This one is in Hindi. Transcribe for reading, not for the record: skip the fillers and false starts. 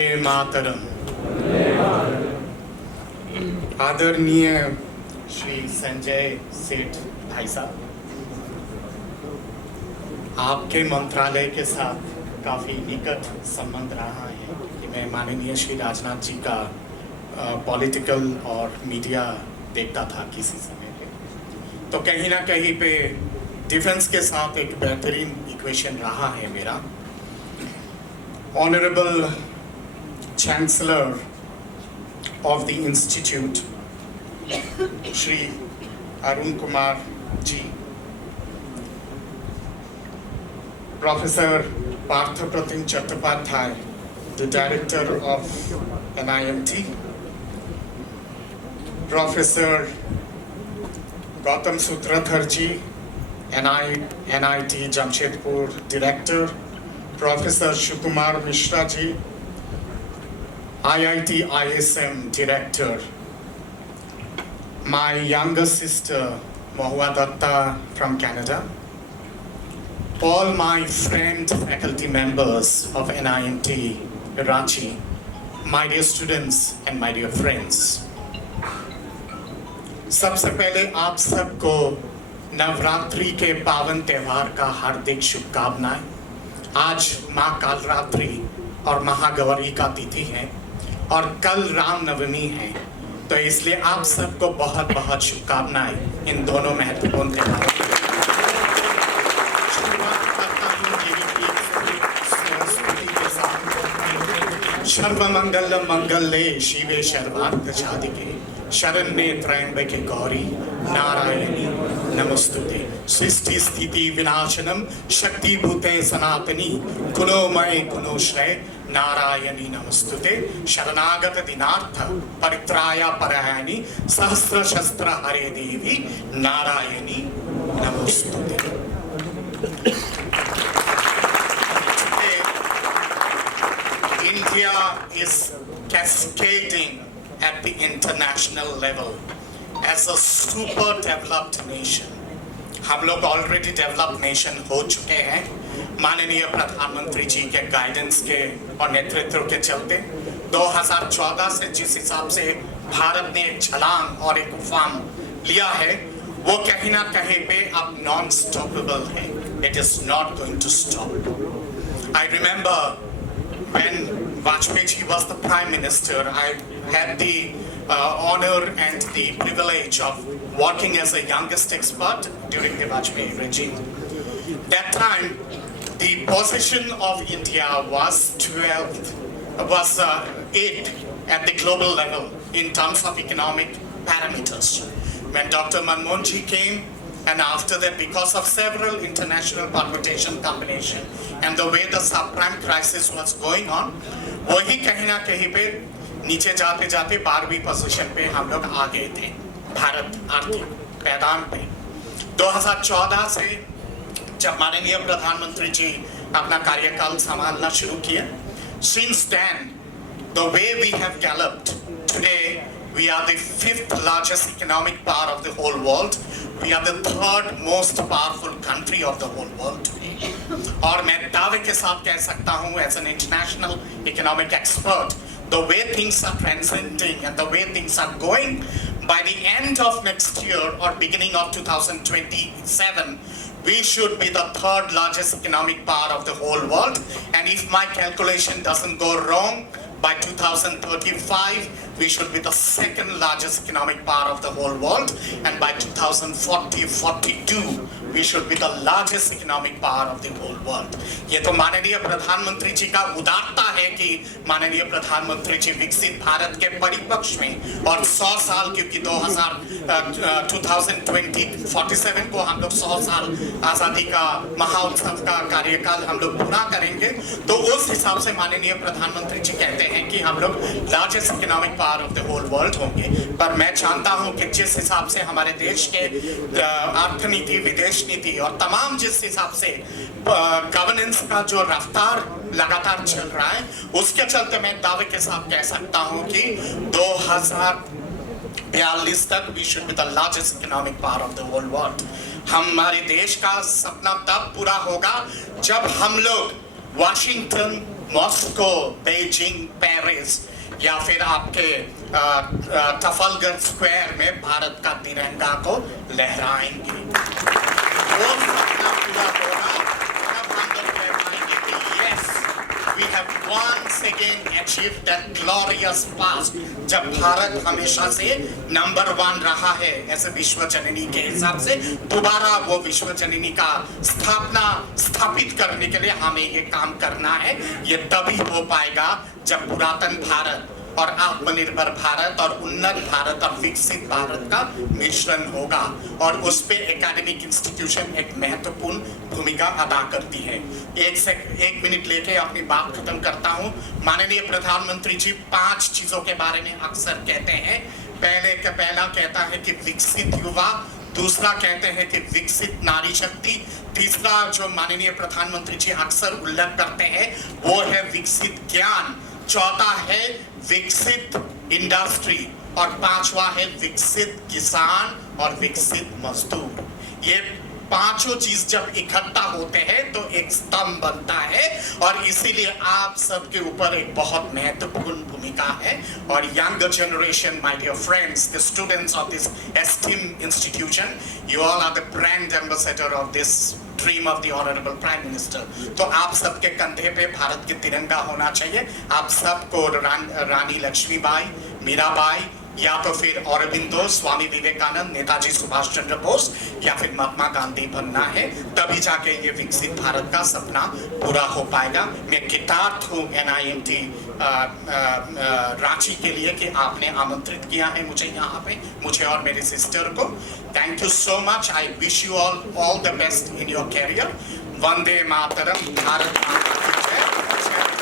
मातरम। आदरणीय श्री संजय सेठ भाई साहब, आपके मंत्रालय के साथ काफ़ी निकट संबंध रहा है कि मैं माननीय श्री राजनाथ जी का पॉलिटिकल और मीडिया देखता था किसी समय पे, तो कहीं ना कहीं पे डिफेंस के साथ एक बेहतरीन इक्वेशन रहा है मेरा। Honourable Chancellor of the Institute, Shri Arun Kumar ji, Professor Partha Pratim Chattopadhyay, the Director of NIMT, Professor Gautam Sutradhar ji, NIT Jamshedpur Director, Professor Shukumar Mishra ji, IIT ISM Director, my younger sister Mahua Datta from Canada, all my friend faculty members of NIMT Ranchi, my dear students and my dear friends, सबसे पहले आप सबको नवरात्रि के पावन त्योहार का हार्दिक शुभकामनाएं। आज माँ कालरात्रि और महागौरी का तिथि है और कल रामनवमी है, तो इसलिए आप सबको बहुत बहुत शुभकामनाएं इन दोनों महत्वपूर्ण त्योहारों की। शुरुआत करता हूं सर्वमंगल मंगले शिवे सर्वार्थ साधिके शरण्ये त्र्यंबके गौरी नारायणी नमस्तुते। सृष्टि स्थिति विनाशनम शक्तिभूते सनातनी गुणोमय गुणोश्रय नारायणी नमस्तुते। शरणागत दिनार्थ परित्राय परायणी सहस्र शस्त्र हरे देवी नारायणी नमस्तुते। India is cascading at the international level as a super developed nation. हम लोग ऑलरेडी डेवलप्ड नेशन हो चुके हैं माननीय प्रधानमंत्री जी के गाइडेंस के और नेतृत्व के चलते। 2014 से जिस हिसाब से भारत ने एक छलांग और एक उफान लिया है, वो कहीं ना कहीं पे अब नॉन स्टॉपेबल है। It is not going to stop. I remember when Vajpayee ji was the Prime Minister, I had the honor and the privilege of working as a youngest expert during the Vajpayee regime. That time, the position of India was 8th at the global level in terms of economic parameters. When Dr. Manmohan ji came, and after that, because of several international permutation combination and the way the subprime crisis was going on, वही कहीं ना कहीं पे नीचे जाते जाते 12वीं पोजीशन पे हम लोग आ गए थे भारत आर्थिक पैदान पे। 2014 से जब माननीय प्रधानमंत्री जी अपना कार्यकाल संभालना शुरू किया, since then the way we have galloped, today we are the 5th largest economic power of the whole world. We are the 3rd most powerful country of the whole world today. और मैं दावे के साथ कह सकता हूँ as an international economic expert, the way things are transcending and the way things are going, by the end of next year or beginning of 2027, we should be the 3rd largest economic power of the whole world. And if my calculation doesn't go wrong, by 2035, we should be the 2nd largest economic power of the whole world, and by 2040-42, we should be the largest economic power of the whole world. ये तो माननीय प्रधानमंत्री जी का उदारता है कि माननीय प्रधानमंत्री जी विकसित भारत के परिपक्ष में और 100 साल, क्योंकि 2047 को हम लोग 100 साल आज़ादी का महाउत्सव का कार्यकाल हम लोग पूरा करेंगे, तो उस हिसाब से माननीय प्रधानमंत्री जी कहते हैं कि हम लोग largest economic power of the whole world होंगे। पर मैं जानता हूं कि जिस हिसाब से हमारे देश के अर्थनीति, विदेश नीति और तमाम जिस हिसाब से गवर्नेंस का जो रफ्तार लगातार चल रहा है, उसके चलते मैं दावे के साथ कह सकता हूं कि 2042 तक we should be the largest economic power of the whole world. हमारे देश का सपना तब पूरा होगा जब हम लोग वाशिंगटन मॉस्को, बेजिंग, पेरिस या फिर आपके ट्रफलगर स्क्वायर में भारत का तिरंगा को लहराएंगे। वो सपना पूरा होगा तब हम लोग कह पाएंगे कि yes, we have once again achieved that glorious past, जब भारत हमेशा से नंबर 1 रहा है ऐसे विश्व जननी के हिसाब से। दोबारा वो विश्व जननी का स्थापित करने के लिए हमें ये काम करना है। ये तभी हो पाएगा जब पुरातन भारत और आत्मनिर्भर भारत और उन्नत भारत और विकसित भारत का मिश्रण होगा, और उस पे एकेडमिक इंस्टीट्यूशन एक महत्वपूर्ण भूमिका अदा करती है। एक मिनट लेके अपनी बात खत्म करता हूँ। माननीय प्रधानमंत्री जी 5 चीजों के बारे में अक्सर कहते हैं। पहला कहता है कि विकसित युवा, दूसरा कहते हैं कि विकसित नारी शक्ति, तीसरा जो माननीय प्रधानमंत्री जी अक्सर उल्लेख करते हैं वो है विकसित ज्ञान, चौथा है विकसित इंडस्ट्री और पांचवा है विकसित किसान और विकसित मजदूर। ये पांचों चीज जब इकट्ठा होते हैं तो एक स्तंभ बनता है, और इसीलिए आप सबके ऊपर एक बहुत महत्वपूर्ण भूमिका है। और young generation, my dear friends, the students of this esteemed institution, you all are the brand ambassador of this dream of the honourable prime minister. तो आप सबके कंधे पे भारत के तिरंगा होना चाहिए। आप सबको रानी लक्ष्मीबाई, मीराबाई या तो फिर औरबिंदो, स्वामी विवेकानंद, नेताजी सुभाष चंद्र बोस या फिर महात्मा गांधी बनना है, तभी जाके ये विकसित भारत का सपना पूरा हो पाएगा। मैं कृतार्थ हूँ NIMT रांची के लिए कि आपने आमंत्रित किया है मुझे यहाँ पे, मुझे और मेरे सिस्टर को। Thank you so much. I wish you all the best in your career. वंदे मातरम। भारत माता की जय।